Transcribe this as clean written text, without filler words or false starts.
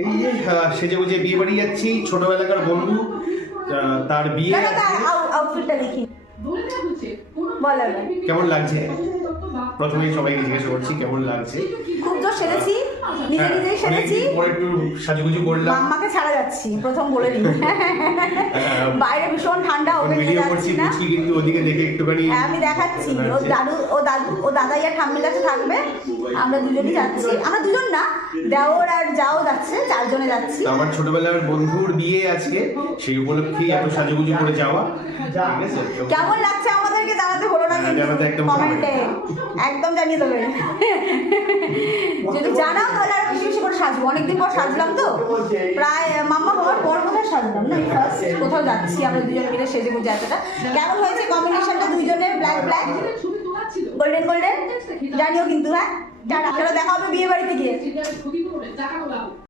এই যে সেজে গুজে বিয়ে বাড়ি যাচ্ছি, ছোটবেলাকার বন্ধু, তার বিয়ে। আউটফিটটা দেখি বলো কেমন লাগছে? প্রথমেই সবাইকে জিজ্ঞাসা করছি কেমন লাগছে। খুব জোর সেরেছি, নিজে নিজেই সেরেছি। পরে একটু সাজুগুজু করলাম, মাম্মাকে ছাড়া যাচ্ছি প্রথম বলে দিই। বাইরে ভীষণ ঠান্ডা, ওকে নিয়ে যাচ্ছি না কিন্তু ওদিকে দেখে একটুখানি আমি দেখাচ্ছি। ও দাদাই আর ঠাম্মির কাছে থাকবে, আমরা দুজনই যাচ্ছি। আমরা দুজন না, দেওর আর যাও যাচ্ছে, চারজনে যাচ্ছি। আমার ছোটবেলার বন্ধুর বিয়ে আজকে, সেই উপলক্ষেই এত সাজুগুজু করে যাওয়া। কেমন লাগছে আমাদেরকে জানাতে হলো না কমেন্টে, একদম জানিয়ে দেবে। যদি জানাও তাহলে আর বেশি বেশি করে সাজবো। অনেকদিন পর সাজলাম তো, প্রায় মাম্মা হওয়ার পর কোথায় সাজলাম না, ফার্স্ট কোথাও যাচ্ছি আমরা দুজন মিলে সেজে গুজে। এতটা কেমন হয়েছে কম্বিনেশনটা দুইজনের, ব্ল্যাক ব্ল্যাক গোল্ডেন গোল্ডেন, জানিও কিন্তু। হ্যাঁ, চলো দেখা হবে বিয়ে বাড়িতে গিয়ে।